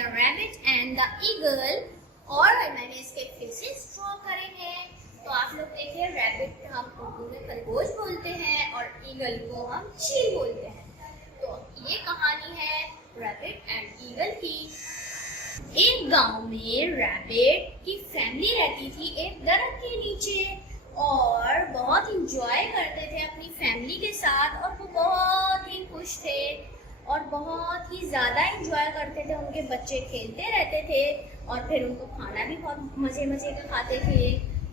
The rabbit and the eagle. और मैंने इसके फेसेस ड्रॉ करे हैं। तो आप लोग देखिए, रैबिट हम उर्दू में खरगोश बोलते हैं और ईगल को हम चील बोलते हैं। तो ये कहानी है रैबिट एंड ईगल की। एक गांव में रैबिट की फैमिली रहती थी एक दरख्त के नीचे और बहुत इंजॉय करते थे अपनी फैमिली के साथ। और वो बहुत ही खुश थे और बहुत ही ज़्यादा इंजॉय करते थे। उनके बच्चे खेलते रहते थे और फिर उनको खाना भी बहुत मज़े मज़े का खाते थे।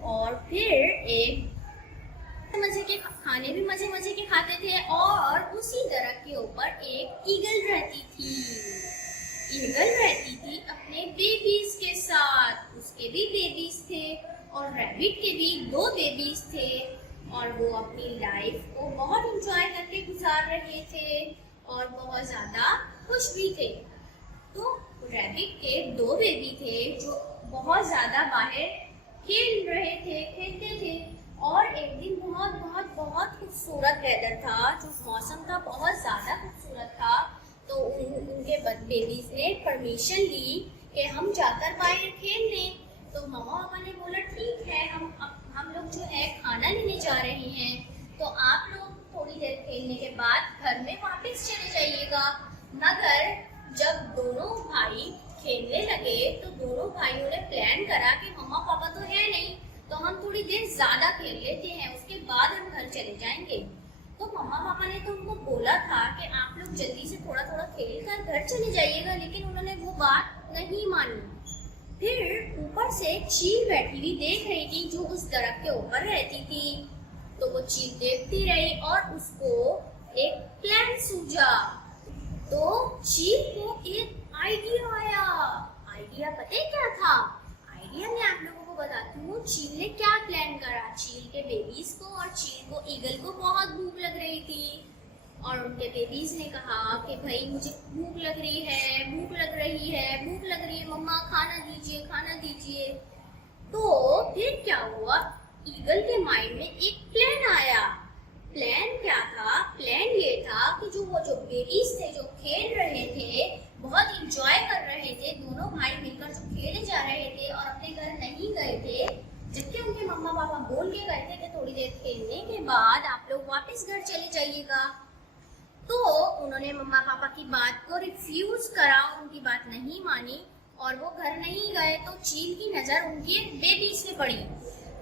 और फिर एक मज़े के खाने भी मज़े मज़े के खाते थे। और उसी दरख्त के ऊपर एक ईगल रहती थी। ईगल रहती थी अपने बेबीज के साथ। उसके भी बेबीज थे और रैबिट के भी 2 बेबीज थे। और वो अपनी लाइफ को बहुत इंजॉय करके गुजार रहे थे और बहुत ज़्यादा खुश भी थे। तो रैबिट के 2 बेबी थे जो बहुत ज़्यादा बाहर खेल रहे थे, खेलते थे। और एक दिन बहुत बहुत बहुत खूबसूरत वेदर था, जो मौसम था बहुत ज़्यादा खूबसूरत था। तो उनके बेबीज ने परमिशन ली कि हम जाकर बाहर खेल लें। तो मम्मा पापा ने बोला ठीक है, हम लोग जो है खाना लेने जा रहे हैं, तो आप लोग थोड़ी देर खेलने के बाद घर में वापस चले जाइएगा। मगर जब दोनों भाई खेलने लगे तो दोनों भाइयों ने प्लान करा कि मम्मा पापा तो है नहीं, तो हम थोड़ी देर ज्यादा खेल लेते हैं, उसके बाद हम घर चले जाएंगे। तो मम्मा पापा ने तो उनको बोला था कि आप लोग जल्दी से थोड़ा थोड़ा खेल कर घर चले जाइएगा, लेकिन उन्होंने वो बात नहीं मानी। फिर ऊपर से एक चील बैठी हुई देख रही थी जो उस दरख्त के ऊपर रहती थी। तो वो चील देखती रही और उसको एक प्लान सूझा। तो चील को एक आइडिया आया। आइडिया पता है क्या था? आइडिया मैं आप लोगों को बताती हूँ। चील ने क्या प्लान करा। चील के बेबीज को और चील को ईगल को बहुत भूख लग रही थी और उनके बेबीज ने कहा कि भाई मुझे भूख लग रही है, भूख लग रही है, भूख लग रही है, मम्मा खाना दीजिए, खाना दीजिए। तो फिर क्या हुआ, ईगल के माइंड में एक प्लान आया। प्लान क्या था? प्लान ये था कि जो बेबीज थे जो खेल रहे थे, बहुत इंजॉय कर रहे थे, दोनों भाई मिलकर जो खेले जा रहे थे और अपने घर नहीं गए थे, जबकि उनके मम्मा पापा बोल के गए थे कि थोड़ी देर खेलने के बाद आप लोग वापस घर चले जाइएगा। तो उन्होंने मम्मा पापा की बात को रिफ्यूज करा, उनकी बात नहीं मानी और वो घर नहीं गए। तो चील की नजर उनके बेबीज पे पड़ी।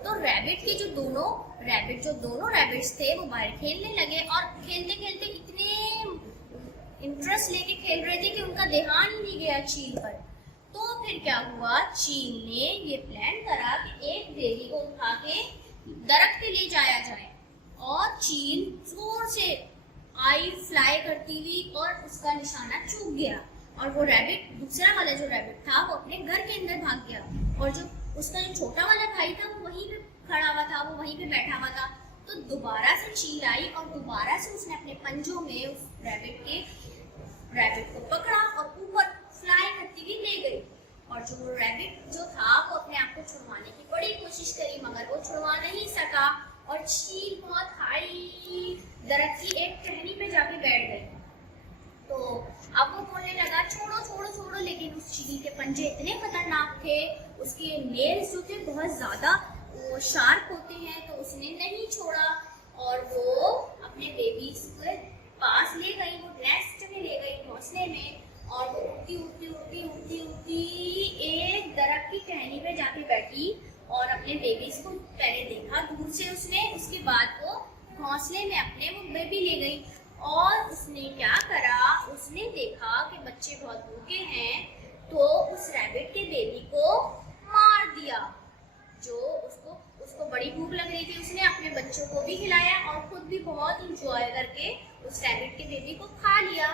तो रैबिट जो दोनों रैबिट्स थे वो बाहर खेलने लगे और खेलते खेलते इतने इंटरेस्ट लेके खेल रहे थे कि उनका ध्यान ही नहीं गया चील पर। तो फिर क्या हुआ, चील ने ये प्लान करा कि एक बेबी को उठा के दरख्त पे ले जाया जाए। और चील जोर से आई फ्लाई करती हुई और उसका निशाना चूक गया और वो रैबिट, दूसरा वाला जो रैबिट था, वो अपने घर के अंदर भाग गया और जो उसका जो छोटा वाला भाई था वो वहीं पे खड़ा हुआ था, वो वहीं पे बैठा हुआ था। तो दोबारा से चील आई और दोबारा से उसने अपने पंजों में उस रैबिट को पकड़ा और ऊपर फ्लाई करती हुई ले गई। और जो रैबिट जो था वो अपने आप को छुड़वाने की बड़ी कोशिश करी, मगर वो छुड़वा नहीं सका और चील बहुत हाई दरख्त की एक टहनी पे जाके बैठ गई। तो अब वो बोलने लगा छोड़ो छोड़ो छोड़ो, लेकिन उस चील के पंजे इतने खतरनाक थे, उसके नेल्स जो थे बहुत ज्यादा वो शार्प होते हैं, तो उसने नहीं छोड़ा और वो अपने बेबीज के पास ले गई, वो नेस्ट में ले गई, घोंसले में। और वो उड़ती उड़ती उड़ती उड़ती उड़ती एक दरख्त की टहनी पे जाके बैठी और अपने बेबीज को पहले देखा दूर से उसने, उसके बाद वो घोंसले में अपने वो बेबी ले गई। और उसने क्या करा, उसने देखा कि बच्चे बहुत भूखे हैं, तो उस रैबिट के बेबी को मार दिया। जो उसको बड़ी भूख लग रही थी, उसने अपने बच्चों को भी खिलाया और खुद भी बहुत इंजॉय करके उस रैबिट के बेबी को खा लिया।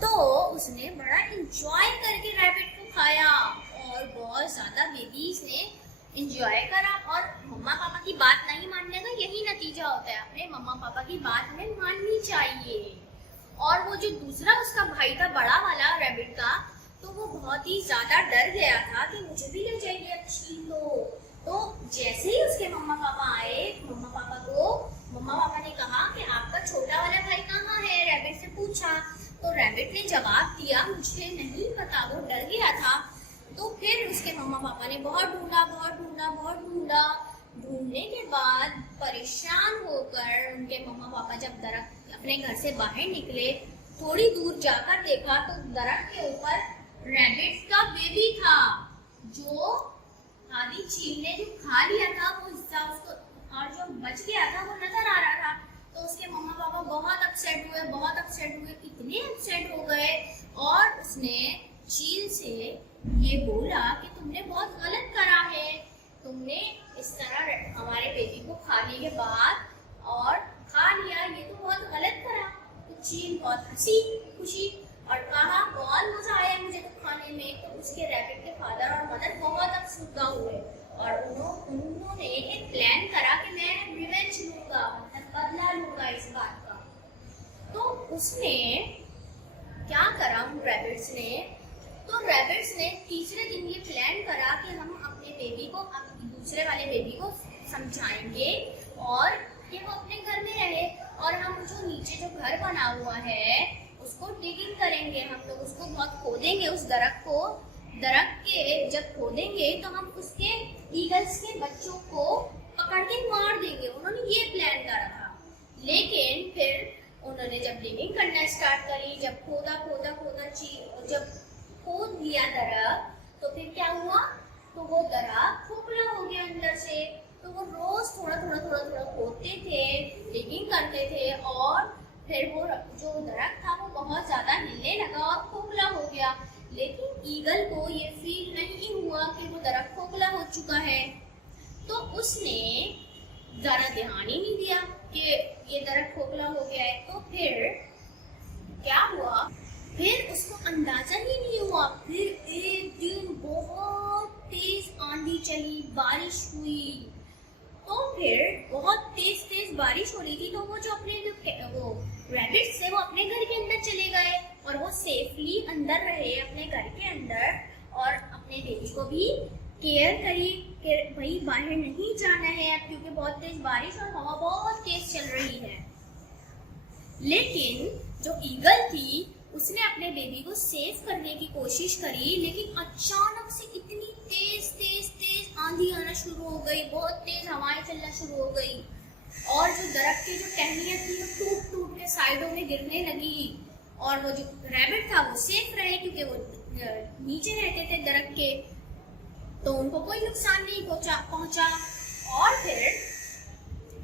तो उसने बड़ा इंजॉय करके रैबिट को खाया और बहुत ज्यादा बेबीज ने इंजॉय करा। और मम्मा पापा की बात नहीं मानने का यही नतीजा होता है, अपने मम्मा पापा की बात हमें माननी चाहिए। और वो जो दूसरा उसका भाई था बड़ा वाला रैबिट का, तो वो बहुत ही ज्यादा डर गया था कि मुझे भी ले जाएंगे अच्छी। तो जैसे ही उसके मम्मा पापा आए, मम्मा पापा ने कहा कि आपका छोटा वाला भाई कहाँ है, रैबिट से पूछा। तो ने बहुत ढूंढा, ढूंढने के बाद परेशान होकर उनके मम्मा पापा जब दरख्त अपने घर से बाहर निकले, थोड़ी दूर जाकर देखा तो दरख्त के ऊपर रैबिट का बेबी था, जो आधी चील ने जो खा लिया था वो हिस्सा उसको, और जो बच गया था वो नजर आ रहा था। तो उसके मम्मा पापा बहुत अपसेट हुए, इतने अपसेट हो गए, और उसने चील से ये बोला कि तुमने बहुत गलत करा है, तुमने इस तरह हमारे बेबी को खाने के बाद और खा लिया, ये तो बहुत गलत करा। तो चील बहुत हंसी खुशी और कहा बहुत मजा आया मुझे तो खाने में। तो उसके रैबिट के फादर और मदर बहुत अफसरदा हुए और उन्होंने एक प्लान करा कि मैं रिवेंज लूंगा, मतलब बदला लूंगा इस बात का। तो उसने क्या करा उन रैबिट्स ने, तो रैबिट्स ने तीसरे दिन ये प्लान करा कि हम अपने बेबी को, दूसरे वाले बेबी को समझाएंगे और कि वो अपने घर में रहे, और हम जो नीचे जो घर बना हुआ है उसको डिगिंग करेंगे, हम लोग उसको बहुत खोदेंगे, उस दरख्त के जब खोदेंगे तो हम उसके ईगल्स के बच्चों को पकड़ के मार देंगे। उन्होंने ये प्लान करा था, लेकिन फिर उन्होंने जब डिगिंग करना स्टार्ट करी, जब खोदा जब खोद लिया दरख्त, तो फिर क्या हुआ, तो वो दरख्त खोखला हो गया अंदर से। तो वो रोज थोड़ा खोदते थे, डिगिंग करते थे, और फिर वो जो दरख्त था वो बहुत ज्यादा हिलने लगा और खोखला हो गया। लेकिन ईगल को ये फील नहीं हुआ कि वो दरख्त खोखला हो चुका है, तो उसने ज्यादा ध्यान ही नहीं दिया कि ये दरख्त खोखला हो गया है। तो फिर क्या हुआ, फिर उसको अंदाजा ही नहीं हुआ। फिर एक दिन बहुत तेज आंधी चली, बारिश हुई, तो फिर बहुत तेज बारिश हो रही थी। तो वो जो अपने वो रैबिट्स थे वो अपने घर के अंदर चले गए और वो सेफली अंदर रहे अपने घर के अंदर, और अपने बेबी को भी केयर करी कि भाई बाहर नहीं जाना है अब, क्योंकि बहुत तेज बारिश और हवा बहुत तेज चल रही है। लेकिन जो ईगल थी उसने अपने बेबी को सेव करने की कोशिश करी, लेकिन अचानक से इतनी तेज आंधी आना शुरू हो गई, बहुत तेज हवाएं चलना शुरू हो गई, और जो दरख्त की जो टहनियां थी वो टूट के साइडों में गिरने लगी। और वो जो रैबिट था वो सेफ रहे क्योंकि वो नीचे रहते थे दरख्त के, तो उनको कोई नुकसान नहीं पहुंचा। और फिर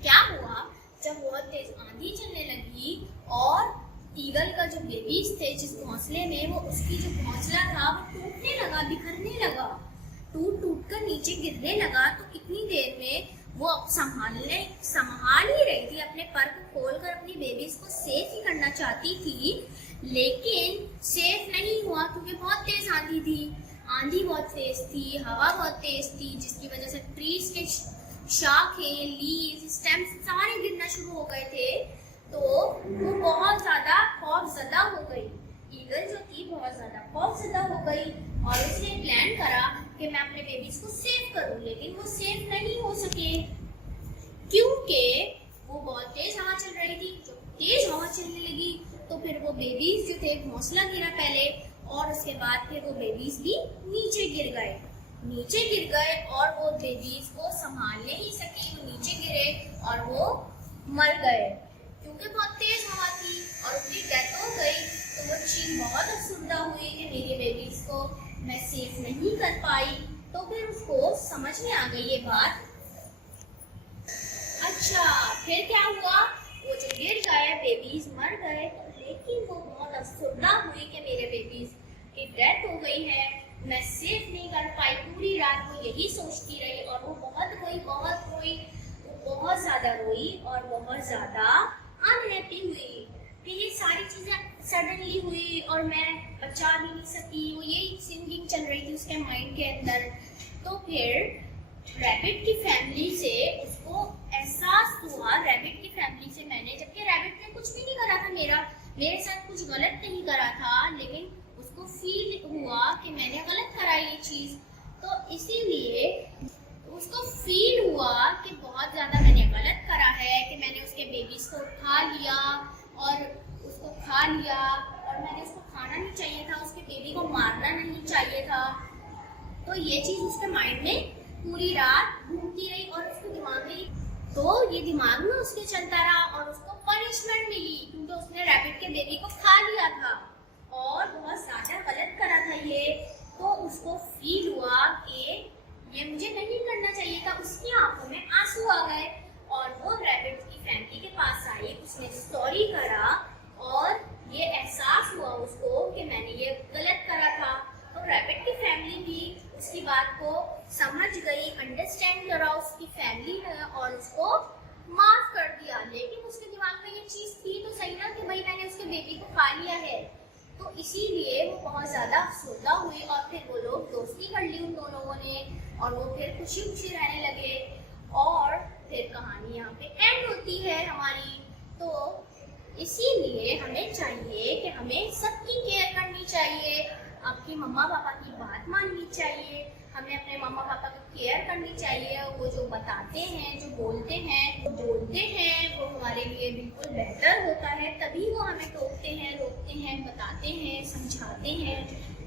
क्या हुआ, जब बहुत तेज आंधी चलने लगी और ईगल का जो बेबीज थे जिस घोंसले में, वो उसकी जो घोंसला था वो टूटने लगा, बिखरने लगा, टूट कर नीचे गिरने लगा। तो इतनी देर में वो संभाल ही रही थी, अपने पर को खोलकर अपनी बेबीज को सेफ ही करना चाहती थी, लेकिन सेफ नहीं हुआ क्योंकि बहुत तेज आंधी थी। आंधी बहुत तेज थी, हवा बहुत तेज थी, जिसकी वजह से ट्रीज के शाखें, लीव्स, स्टेम्स सारे गिरना शुरू हो गए थे। तो वो बहुत ज्यादा खौफजदा हो गई, ईगल जो थी बहुत ज्यादा खौफजदा हो गई, और उसने प्लान करा कि मैं अपने बेबीज को सेव करूं, लेकिन वो सेव नहीं हो सके क्योंकि वो बहुत तेज हवा चल रही थी। जब तेज हवा चलने लगी तो फिर वो बेबीज जो थे, घोंसला गिरा पहले, और उसके बाद फिर वो बेबीज भी नीचे गिर गए और वो बेबीज को संभाल नहीं सके, वो नीचे गिरे और वो मर गए क्योंकि बहुत तेज हवा थी और उनकी डेथ हो गई। तो वो चील बहुत अफसरदा हुई कि मेरे बेबीज को मैं सेफ नहीं कर पाई। तो फिर उसको समझ में आ गई ये बात। अच्छा, फिर क्या हुआ, वो जो गिर गए, बेबीज मर गए, लेकिन वो बहुत अफसरदा हुई कि मेरे बेबीज की डेथ हो गई है, मैं सेफ नहीं कर पाई। पूरी रात वो यही सोचती रही और वो बहुत रोई, बहुत ज्यादा रोई और बहुत ज्यादा अनहैप्पी हुई कि ये सारी चीजें सडनली हुई और मैं बचा भी नहीं सकी। वो यही थिंकिंग चल रही थी उसके माइंड के अंदर। तो फिर रैबिट की फैमिली से उसको एहसास हुआ, रैबिट की फैमिली से मैंने, जबकि रैबिट ने कुछ भी नहीं करा था, मेरे साथ कुछ गलत नहीं करा था, लेकिन उसको फील हुआ कि मैंने गलत करा ये चीज। तो इसीलिए उसको फील हुआ कि बहुत ज्यादा मैंने गलत करा है, कि मैंने उसके बेबीज को उठा लिया और उसको खा लिया, और मैंने उसको खाना नहीं चाहिए था, उसके बेबी को मारना नहीं चाहिए था। तो ये चीज उसके माइंड में पूरी रात घूमती रही और उसके दिमाग में ये दिमाग में उसके चलता रहा और उसको पनिशमेंट मिली क्योंकि उसने रैबिट के बेबी को खा लिया था और बहुत ज्यादा गलत करा था ये। तो उसको फील हुआ कि ये मुझे नहीं करना चाहिए था। उसकी आंखों में आंसू आ गए और वो रैबिट की फैमिली के पास आई, उसने सॉरी करा और ये एहसास हुआ उसको कि मैंने ये गलत करा था। तो रैबिट की फैमिली भी उसकी बात को समझ गई, अंडरस्टैंड करा उसकी फैमिली ने और उसको माफ कर दिया। लेकिन उसके दिमाग में ये चीज थी तो सही ना कि भाई मैंने उसके बेबी को खा लिया है। तो इसीलिए वो बहुत ज्यादा अफसरदा हुई और फिर वो लोग दोस्ती कर ली उन दोनों लोगों ने और वो फिर खुशी खुशी रहने लगे और फिर कहानी यहाँ पे एंड होती है हमारी। तो इसीलिए हमें चाहिए कि हमें सबकी केयर करनी चाहिए, आपकी मम्मा पापा की बात माननी चाहिए, हमें अपने मम्मा पापा की केयर करनी चाहिए। वो जो बताते हैं, जो बोलते हैं वो हमारे लिए बिल्कुल बेहतर होता है। तभी वो हमें टोकते हैं, रोकते हैं, बताते हैं, समझाते हैं।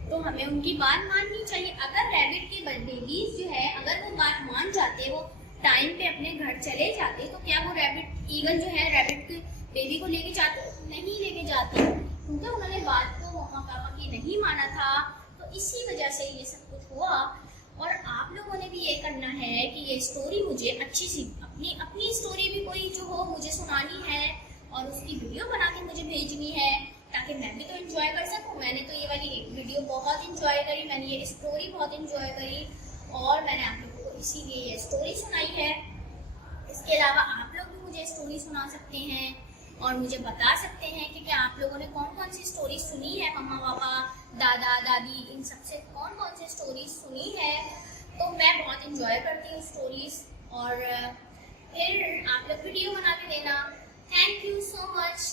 तो हमें उनकी बात माननी चाहिए। अगर रैबिट के बेबीज जो है अगर वो बात मान जाते, वो टाइम पे अपने घर चले जाते, तो क्या वो रैबिट ईगल जो है रैबिट के बेबी को लेके जाते? नहीं लेके जाते क्योंकि उन्होंने बात को मम्मा पापा की नहीं माना था। तो इसी वजह से ये सब कुछ हुआ। और आप लोगों ने भी ये करना है कि ये स्टोरी मुझे अच्छी सी अपनी स्टोरी भी कोई जो हो मुझे सुनानी है और उसकी वीडियो बना के मुझे भेजनी है ताकि मैं भी तो एंजॉय कर सकूं। मैंने तो ये वाली वीडियो बहुत एंजॉय करी, मैंने ये स्टोरी बहुत एंजॉय करी और मैंने आप लोगों को इसीलिए ये स्टोरी सुनाई है। इसके अलावा आप लोग भी मुझे स्टोरी सुना सकते हैं और मुझे बता सकते हैं कि क्या आप लोगों ने कौन कौन सी स्टोरी सुनी है, मम्मा पापा दादा दादी इन सबसे कौन कौन सी स्टोरीज सुनी है। तो मैं बहुत इंजॉय करती हूँ स्टोरीज और फिर आप लोग वीडियो बना के देना। Thank you so much.